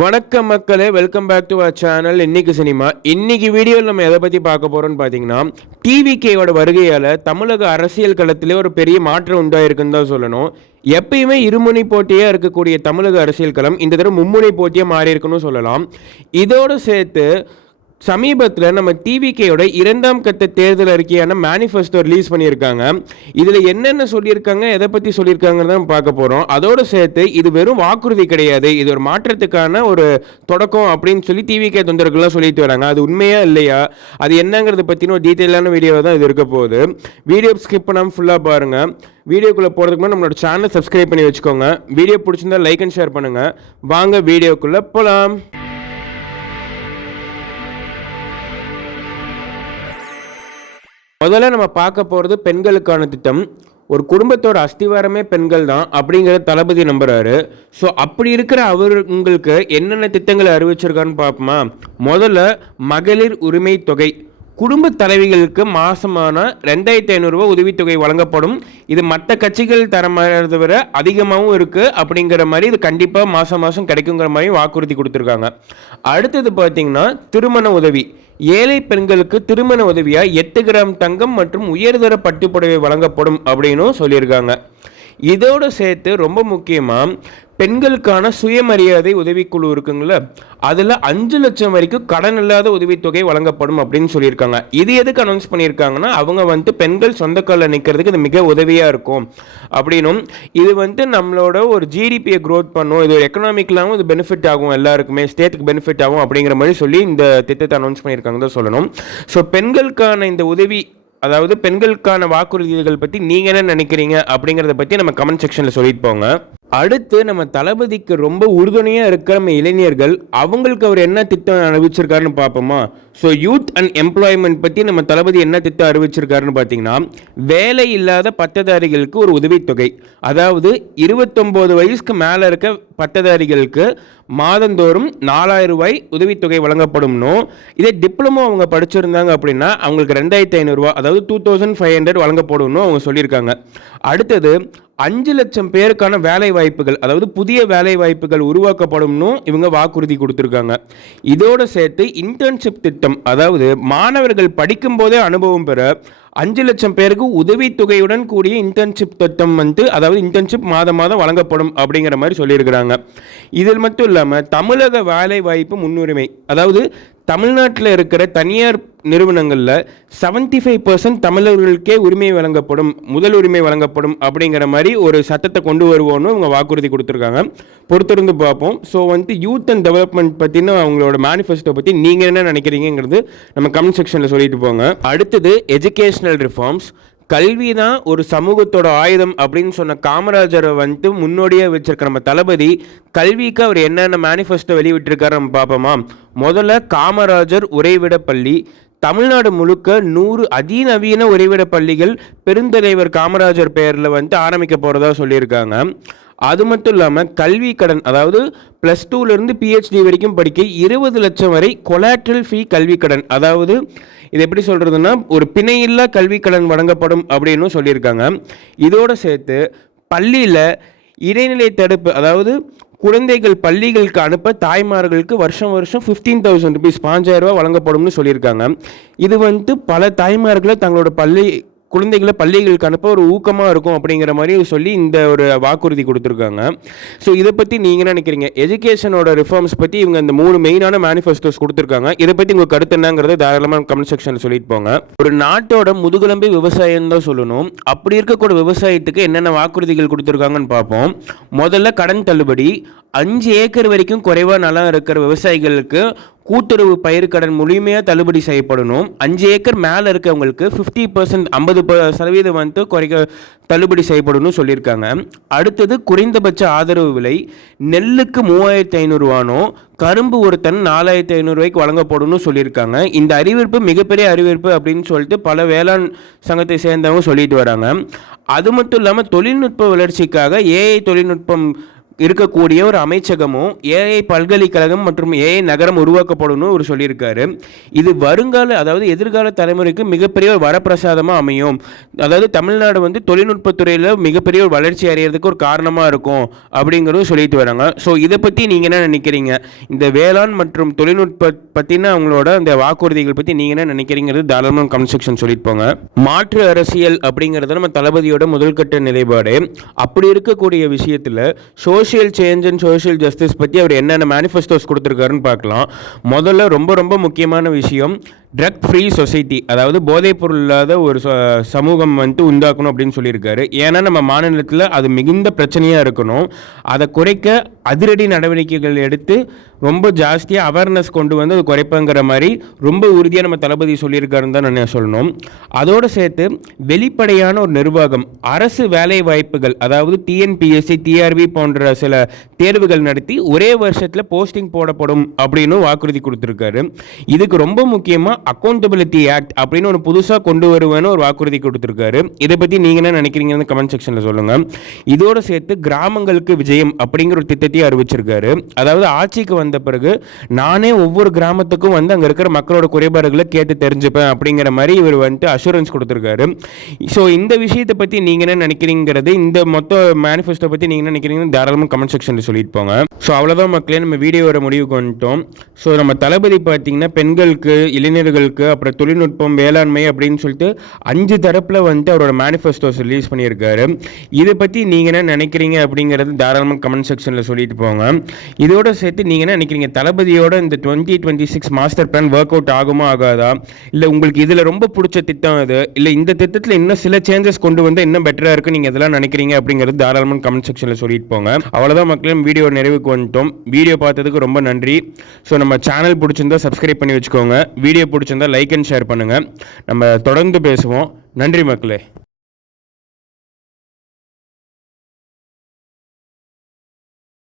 வணக்கம் மக்களே, welcome back to our channel இன்னைக்கு சினிமா. இன்னைக்கு வீடியோவில் நம்ம எதை பற்றி பார்க்க போகிறோம்னு பார்த்தீங்கன்னா, டிவிகேயோட வருகையால் தமிழக அரசியல் களத்திலே ஒரு பெரிய மாற்றம் உண்டாயிருக்குன்னு தான் சொல்லணும். எப்பயுமே இருமுனை போட்டியாக இருக்கக்கூடிய தமிழக அரசியல் களம் இந்த தடவை மும்முனை போட்டியாக மாறி இருக்குன்னு சொல்லலாம். இதோடு சேர்த்து சமீபத்தில் நம்ம டிவிகேயோட 2ஆம் கட்ட தேர்தல் அறிக்கையான மேனிஃபெஸ்டோ ரிலீஸ் பண்ணியிருக்காங்க. இதில் என்னென்ன சொல்லியிருக்காங்க, எதை பற்றி சொல்லியிருக்காங்கன்னு தான் பார்க்க போகிறோம். அதோடு சேர்த்து இது வெறும் வாக்குறுதி கிடையாது, இது ஒரு மாற்றத்துக்கான ஒரு தொடக்கம் அப்படின்னு சொல்லி டிவிகே தொண்டர்கள்லாம் சொல்லிட்டு வராங்க. அது உண்மையா இல்லையா, அது என்னங்கிறத பற்றின ஒரு டீட்டெயிலான வீடியோ தான் இது இருக்க போகுது. வீடியோ ஸ்கிப் பண்ணாமல் ஃபுல்லாக பாருங்கள். வீடியோக்குள்ளே போகிறதுக்கு முன்னாடி நம்மளோட சேனலை சப்ஸ்கிரைப் பண்ணி வச்சுக்கோங்க. வீடியோ பிடிச்சிருந்தா லைக் அண்ட் ஷேர் பண்ணுங்கள். வாங்க வீடியோக்குள்ளே போகலாம். முதல்ல நம்ம பார்க்க போகிறது பெண்களுக்கான திட்டம். ஒரு குடும்பத்தோட அஸ்திவாரமே பெண்கள் தான் அப்படிங்கிறத தளபதி நம்புறாரு. ஸோ அப்படி இருக்கிற அவங்களுக்கு என்னென்ன திட்டங்களை அறிவிச்சிருக்கான்னு பார்ப்போமா. முதல்ல மகளிர் உரிமை தொகை. குடும்ப தலைவிகளுக்கு மாதமான 2500 ரூபா உதவித்தொகை வழங்கப்படும். இது மற்ற கட்சிகள் தர மாதிரி விட அதிகமாகவும் இருக்குது அப்படிங்கிற மாதிரி இது கண்டிப்பாக மாதம் மாதம் கிடைக்குங்கிற மாதிரி வாக்குறுதி கொடுத்துருக்காங்க. அடுத்தது பார்த்திங்கன்னா திருமண உதவி. ஏழை பெண்களுக்கு திருமண உதவியாக 8 கிராம் தங்கம் மற்றும் உயர்தர பட்டுப்புடவை வழங்கப்படும் அப்படின்னு சொல்லியிருக்காங்க. இதோடு சேர்த்து ரொம்ப முக்கியமாக பெண்களுக்கான சுயமரியாதை உதவிக்குழு இருக்குங்கள, அதில் 5 லட்சம் வரைக்கும் கடன் இல்லாத உதவித்தொகை வழங்கப்படும் அப்படின்னு சொல்லியிருக்காங்க. இது எதுக்கு அனௌன்ஸ் பண்ணியிருக்காங்கன்னா, அவங்க பெண்கள் சொந்த காலில் நிற்கிறதுக்கு இது மிக உதவியாக இருக்கும் அப்படின்னும், இது நம்மளோட ஒரு ஜிடிபியை க்ரோத் பண்ணும், இது எக்கனாமிக்கலாகவும் இது பெனிஃபிட் ஆகும், எல்லாருக்குமே ஸ்டேட்டுக்கு பெனிஃபிட் ஆகும் அப்படிங்கிற மாதிரி சொல்லி இந்த திட்டத்தை அனௌன்ஸ் பண்ணியிருக்காங்க தான் சொல்லணும். ஸோ பெண்களுக்கான இந்த உதவி, அதாவது பெண்களுக்கான வாக்குறுதிகள் பற்றி நீங்கள் என்ன நினைக்கிறீங்க அப்படிங்கிறத பற்றி நம்ம கமெண்ட் செக்ஷனில் சொல்லிட்டு போங்க. அடுத்து நம்ம தளபதிக்கு ரொம்ப உறுதுணையாக இருக்கிற நம்ம இளைஞர்கள், அவங்களுக்கு அவர் என்ன திட்டம் அறிவிச்சிருக்காருன்னு பார்ப்போமா. ஸோ யூத் அண்ட் எம்ப்ளாய்மெண்ட் பற்றி நம்ம தளபதி என்ன திட்டம் அறிவிச்சிருக்காருன்னு பார்த்தீங்கன்னா, வேலை இல்லாத பட்டதாரிகளுக்கு ஒரு உதவித்தொகை. அதாவது 29 வயசுக்கு மேலே இருக்க பட்டதாரிகளுக்கு மாதந்தோறும் 4000 ரூபாய் உதவித்தொகை வழங்கப்படும்னு. இதே டிப்ளமோ அவங்க படிச்சிருந்தாங்க அப்படின்னா அவங்களுக்கு 2500 ரூபா, அதாவது 2500 வழங்கப்படும்னு அவங்க சொல்லியிருக்காங்க. அடுத்தது 5 லட்சம் பேருக்கான வேலை வாய்ப்புகள், அதாவது புதிய வேலை வாய்ப்புகள் உருவாக்கப்படும்னு இவங்க வாக்குறுதி கொடுத்துருக்காங்க. இதோடு சேர்த்து இன்டர்ன்ஷிப் திட்டம், அதாவது மாணவர்கள் படிக்கும் போதே அனுபவம் பெற 5 லட்சம் பேருக்கு உதவித்தொகையுடன் கூடிய இன்டர்ன்ஷிப் திட்டம் அதாவது இன்டர்ன்ஷிப் மாதம் வழங்கப்படும் அப்படிங்கிற மாதிரி சொல்லியிருக்கிறாங்க. இதில் மட்டும் இல்லாமல் தமிழக வேலை வாய்ப்பு முன்னுரிமை, அதாவது தமிழ்நாட்டில் இருக்கிற தனியார் நிறுவனங்களில் 75% தமிழர்களுக்கே உரிமை வழங்கப்படும், முதல் உரிமை வழங்கப்படும் அப்படிங்கிற மாதிரி ஒரு சட்டத்தை கொண்டு வருவோன்னு இவங்க வாக்குறுதி கொடுத்துருக்காங்க. பொறுத்திருந்து பார்ப்போம். ஸோ யூத் அண்ட் டெவலப்மெண்ட் பற்றின அவங்களோட மேனிஃபெஸ்டோ பற்றி நீங்கள் என்ன நினைக்கிறீங்கிறது நம்ம கமெண்ட் செக்ஷனில் சொல்லிட்டு போங்க. அடுத்தது எஜுகேஷனல் ரிஃபார்ம்ஸ். கல்வி தான் ஒரு சமூகத்தோட ஆயுதம் அப்படின்னு சொன்ன காமராஜரை முன்னோடியாக வச்சிருக்க நம்ம தளபதி கல்விக்கு அவர் என்னென்ன மேனிஃபெஸ்டோ வெளியிட்டிருக்காரு நம்ம பார்ப்போமா. முதல்ல காமராஜர் உறைவிட பள்ளி. தமிழ்நாடு முழுக்க 100 அதிநவீன உறைவிட பள்ளிகள் பெருந்தலைவர் காமராஜர் பெயரில் ஆரம்பிக்க போகிறதா சொல்லியிருக்காங்க. அது மட்டும் இல்லாமல் கல்வி கடன், அதாவது +2லேருந்து PhD வரைக்கும் படிக்க 20 லட்சம் வரை கொலாட்ரல் ஃபீ கல்வி கடன், அதாவது இது எப்படி சொல்கிறதுனா ஒரு பிணையில்லா கல்வி கடன் வழங்கப்படும் அப்படின்னு சொல்லியிருக்காங்க. இதோடு சேர்த்து பள்ளியில் இடைநிலை தடுப்பு, அதாவது குழந்தைகள் பள்ளிகளுக்கு அனுப்ப தாய்மார்களுக்கு வருஷம் 15,000 ரூபீஸ் 5000 ரூபா வழங்கப்படும்னு சொல்லியிருக்காங்க. இது பல தாய்மார்களை தங்களோட குழந்தைகளை பள்ளிகளுக்கு அனுப்ப ஒரு ஊக்கமாக இருக்கும் அப்படிங்கிற மாதிரி சொல்லி இந்த ஒரு வாக்குறுதி கொடுத்துருக்காங்க. ஸோ இதை பற்றி நீங்கள் என்ன நினைக்கிறீங்க? எஜுகேஷனோட ரிஃபார்ம்ஸ் பற்றி இவங்க இந்த 3 மெயினான மேனிஃபெஸ்டோஸ் கொடுத்துருக்காங்க. இதை பற்றி உங்கள் கருத்து என்னங்கிறத தாராளமாக கமெண்ட் செக்ஷனில் சொல்லிட்டு போங்க. ஒரு நாட்டோட முதுகெலும்பு விவசாயம் தான் சொல்லணும். அப்படி இருக்கக்கூடிய விவசாயத்துக்கு என்னென்ன வாக்குறுதிகள் கொடுத்துருக்காங்கன்னு பார்ப்போம். முதல்ல கடன் தள்ளுபடி. 5 ஏக்கர் வரைக்கும் குறைவாக நிலம் இருக்கிற விவசாயிகளுக்கு கூட்டுறவு பயிர்க்கடன் முழுமையாக தள்ளுபடி செய்யப்படணும். 5 ஏக்கர் மேலே இருக்கவங்களுக்கு 50% 50% குறைக்க தள்ளுபடி செய்யப்படணும்னு சொல்லியிருக்காங்க. அடுத்தது குறைந்தபட்ச ஆதரவு விலை. நெல்லுக்கு 3500 ரூபானோ, கரும்பு ஒரு டன் 4500 ரூபாய்க்கு வழங்கப்படணும்னு சொல்லியிருக்காங்க. இந்த அறிவிப்பு மிகப்பெரிய அறிவிப்பு அப்படின்னு சொல்லிட்டு பல வேளாண் சங்கத்தை சேர்ந்தவங்க சொல்லிட்டு வராங்க. அது மட்டும் இல்லாமல் தொழில்நுட்ப வளர்ச்சிக்காக AI தொழில்நுட்பம் இருக்கக்கூடிய ஒரு அமைச்சகமும் ஏஐ பல்கலைக்கழகம் மற்றும் ஏஐ நகரம் உருவாக்கப்படணும்னு ஒரு சொல்லியிருக்காரு. இது வருங்கால அதாவது எதிர்கால தலைமுறைக்கு மிகப்பெரிய ஒரு வரப்பிரசாதமாக அமையும். அதாவது தமிழ்நாடு வந்து தொழில்நுட்பத்துறையில் மிகப்பெரிய ஒரு வளர்ச்சி அடைகிறதுக்கு ஒரு காரணமாக இருக்கும் அப்படிங்கிறதும் சொல்லிட்டு வராங்க. ஸோ இதை பற்றி நீங்கள் என்ன நினைக்கிறீங்க? இந்த வேளாண் மற்றும் தொழில்நுட்ப பற்றின அவங்களோட அந்த வாக்குறுதிகள் பற்றி நீங்கள் என்ன நினைக்கிறீங்கிறது தாராளமாக கமெண்ட் செக்ஷன் சொல்லிட்டு போங்க. மாற்று அரசியல் அப்படிங்கிறது நம்ம தளபதியோட முதல்கட்ட நிலைப்பாடு. அப்படி இருக்கக்கூடிய விஷயத்தில் social change and social justice பற்றி அவர் என்னென்ன மேனிஃபெஸ்டோஸ் கொடுத்துருக்காருன்னு பார்க்கலாம். முதல்ல ரொம்ப முக்கியமான விஷயம் ட்ரக் ஃப்ரீ சொசைட்டி, அதாவது போதைப்பொருள் இல்லாத ஒரு சமூகம் வந்து உண்டாக்கணும் அப்படின்னு சொல்லியிருக்காரு. ஏன்னா நம்ம மாநிலத்தில் அது மிகுந்த பிரச்சனையாக இருக்கணும். அதை குறைக்க அதிரடி நடவடிக்கைகள் எடுத்து ரொம்ப ஜாஸ்தியாக அவேர்னஸ் கொண்டு வந்து அது குறைப்பங்கிற மாதிரி ரொம்ப உறுதியாக நம்ம தளபதி சொல்லியிருக்காருன்னு தான் நான் சொல்லணும். அதோடு சேர்த்து வெளிப்படையான ஒரு நிர்வாகம், அரசு வேலை வாய்ப்புகள், அதாவது டிஎன்பிஎஸ்சி டிஆர்பி போன்ற சில தேர்வுகள் நடத்தி ஒரே வருஷத்தில் போஸ்டிங் போடப்படும் அப்படின்னு வாக்குறுதி கொடுத்துருக்காரு. இதுக்கு ரொம்ப முக்கியமாக அக்கௌண்டபிலிட்டி ஆக்ட் அப்படின்னு ஒரு புதுசாக கொண்டு வருவேன்னு ஒரு வாக்குறுதி கொடுத்துருக்காரு. இதை பற்றி நீங்கள் என்ன நினைக்கிறீங்கன்னு கமெண்ட் செக்ஷனில் சொல்லுங்கள். இதோடு சேர்த்து கிராமங்களுக்கு விஜயம் அப்படிங்கிற ஒரு திட்டத்தையும் அறிவிச்சிருக்காரு. அதாவது ஆட்சிக்கு வந்த பிறகு நானே ஒவ்வொரு கிராமத்துக்கும் வந்து அங்கே இருக்கிற மக்களோட குறைபாடுகளை கேட்டு தெரிஞ்சுப்பேன் அப்படிங்கிற மாதிரி இவர் வந்துட்டு அஷூரன்ஸ் கொடுத்துருக்காரு. ஸோ இந்த விஷயத்தை பற்றி நீங்கள் என்ன நினைக்கிறீங்கிறது, இந்த மொத்த மேனிஃபெஸ்டோ பற்றி நீங்கள் என்ன நினைக்கிறீங்கன்னு தாராளமாக கமெண்ட் செக்ஷனில் சொல்லிட்டு போங்க. ஸோ அவ்வளோதான் மக்களே, நம்ம வீடியோவோட முடிவுக்கு வந்துட்டோம். ஸோ நம்ம தளபதி பார்த்தீங்கன்னா பெண்களுக்கு, இளைஞர்களுக்கு, அப்புறம் தொழில்நுட்பம், வேளாண்மை அப்படின்னு சொல்லிட்டு 5 தரப்பில் வந்துட்டு அவரோட மேனிஃபெஸ்டோஸ் ரிலீஸ் பண்ணியிருக்காரு. இதை பற்றி நீங்கள் என்ன நினைக்கிறீங்க அப்படிங்கிறது தாராளமாக கமெண்ட் செக்ஷனில் சொல்லிட்டு போங்க. இதோட சேர்த்து நீங்கள் என்ன நினைக்கிறீங்க, தளபதியோட இந்த 2026 மாஸ்டர் பிளான் ஒர்க் அவுட் ஆகுமா ஆகாதா, இல்லை உங்களுக்கு இதில் ரொம்ப பிடிச்ச திட்டம் இது, இல்லை இந்த திட்டத்தில் இன்னும் சில சேஞ்சஸ் கொண்டு வந்து இன்னும் பெட்டராக இருக்குது நீங்கள் இதெல்லாம் நினைக்கிறீங்க அப்படிங்கிறது தாராளமாக கமெண்ட் செக்ஷனில் சொல்லிட்டு போங்க. அவ்வளோதான் மக்களே, வீடியோ நிறைவுக்கு வந்துட்டோம். வீடியோ பார்த்ததுக்கு ரொம்ப நன்றி. ஸோ நம்ம சேனல் பிடிச்சிருந்தா சப்ஸ்கிரைப் பண்ணி வச்சுக்கோங்க. வீடியோ பிடிச்சிருந்தா லைக் அண்ட் ஷேர் பண்ணுங்கள். நம்ம தொடர்ந்து பேசுவோம். நன்றி மக்களே.